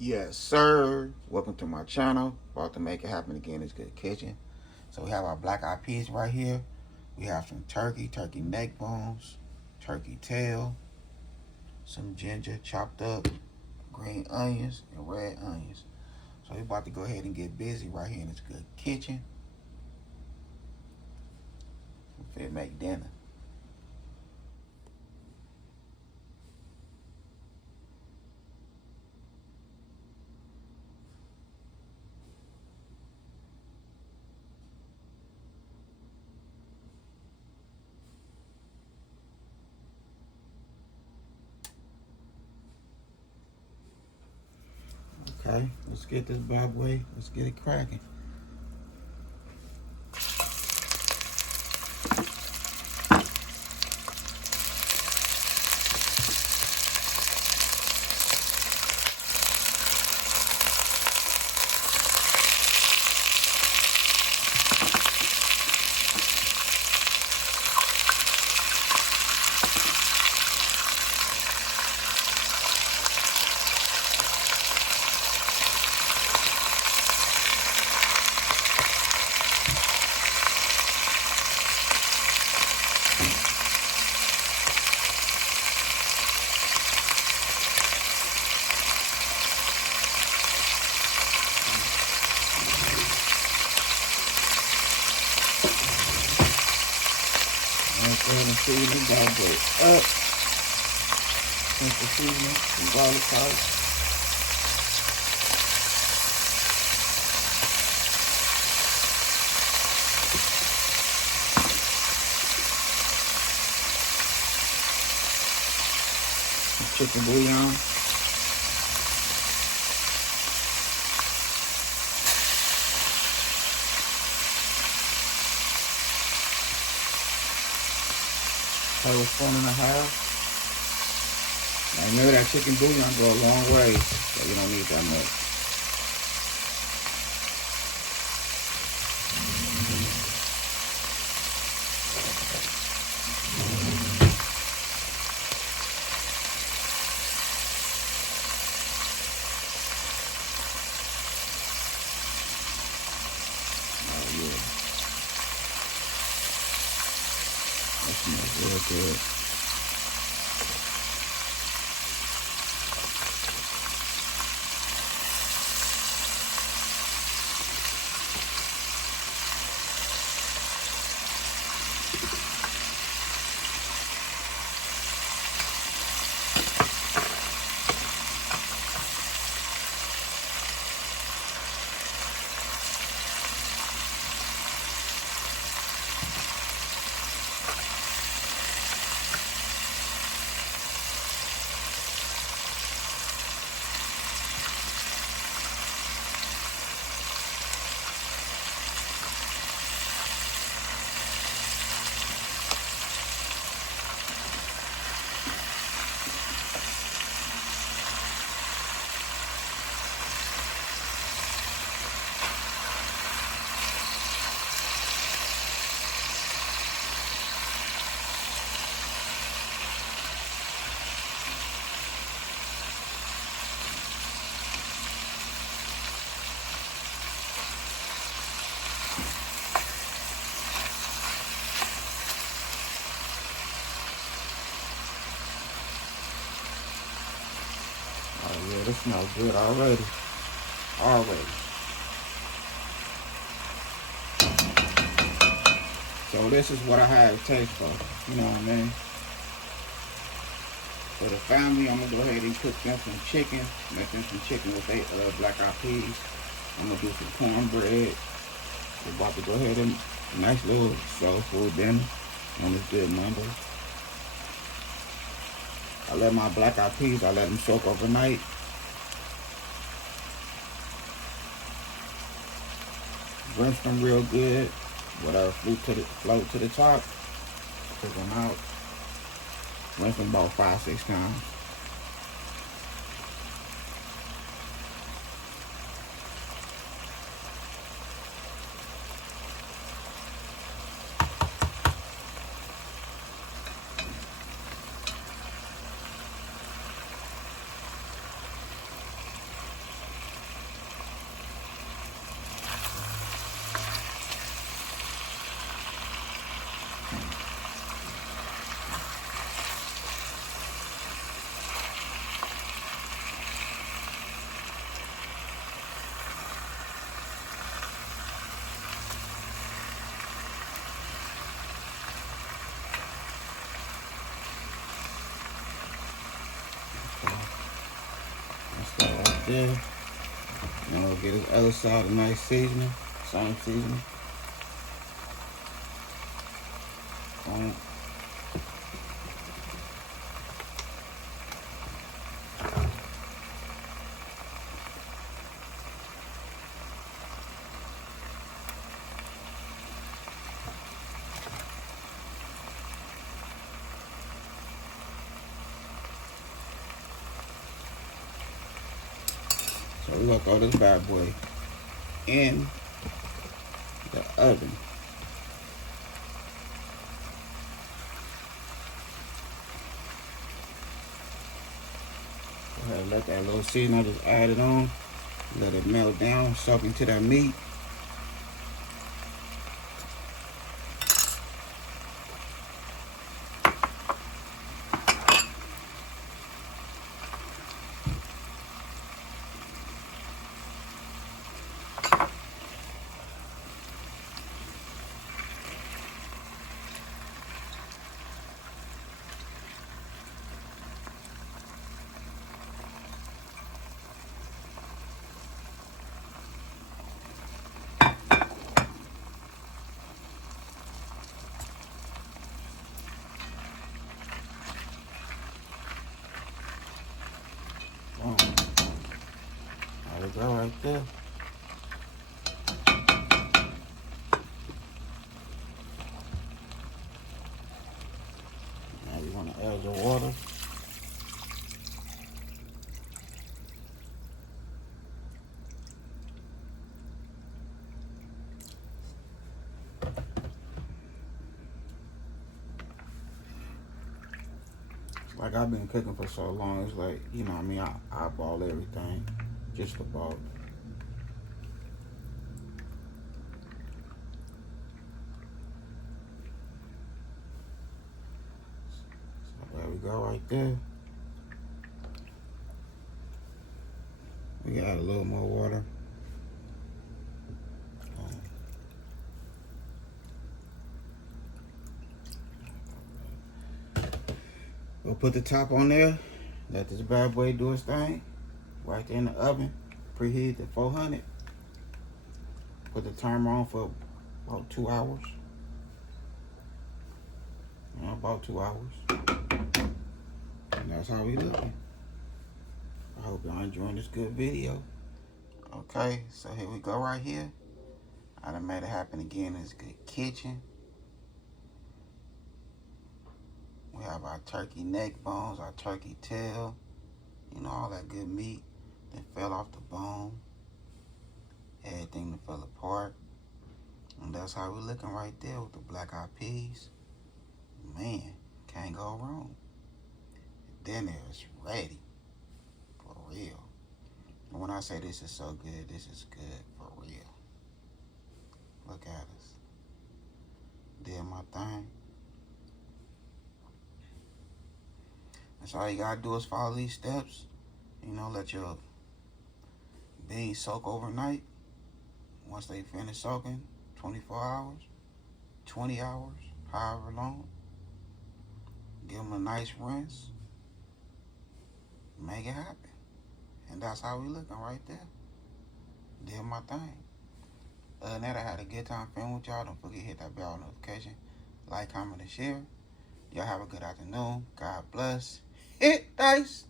Yes, sir. Welcome to my channel. About to make it happen again. It's Good Kitchen. So we have our black eyed peas right here. We have some turkey neck bones, turkey tail, some ginger chopped up, green onions, and red onions. So we're about to go ahead and get busy right here in this Good Kitchen. We're finna make dinner. Okay, let's get this bad boy. Let's get it cracking. Let's go ahead and season this bad boy up. Simple seasoning, some garlic powder. Chicken bouillon. Tablespoon and a half. Now remember that chicken bouillon go a long way, so you don't need that much. Oh yeah, that smells real good. Oh yeah, this smells good already. Already. So this is what I have it taste for. You know what I mean? For the family, I'm gonna go ahead and cook them some chicken. Make them some chicken with they black eyed peas. I'm gonna do some cornbread. We're about to go ahead and nice little soul food dinner on this good Monday. I let my black eyed peas, I let them soak overnight. Rinse them real good. Whatever float to the top. Take them out. Rinse them about 5-6 times. there. And we'll get his other side a nice seasoning. Same seasoning. So we're gonna throw this bad boy in the oven. Go ahead and let that little seasoning, just add it on. Let it melt down, soak into that meat. There we go right there. Now you want to add your water. Like I've been cooking for so long, it's like, you know what I mean, I eyeball everything, just about. So there we go right there. We got a little more water. We'll put the top on there. Let this bad boy do its thing. Right there in the oven. Preheat to 400. Put the timer on for about 2 hours. About 2 hours. And that's how we looking. I hope y'all enjoying this good video. Okay, so here we go right here. I done made it happen again in this good kitchen. We have our turkey neck bones, our turkey tail, you know, all that good meat that fell off the bone. Everything that fell apart. And that's how we're looking right there with the black eyed peas. Man, can't go wrong. Dinner is ready. For real. And when I say this is so good, this is good for real. Look at us. Did my thing. So all you gotta do is follow these steps. You know, let your beans soak overnight. Once they finish soaking, 24 hours, 20 hours, however long. Give them a nice rinse. Make it happen. And that's how we looking right there. Did my thing. Other than that, I had a good time filming with y'all. Don't forget to hit that bell notification. Like, comment, and share. Y'all have a good afternoon. God bless. Hit dice.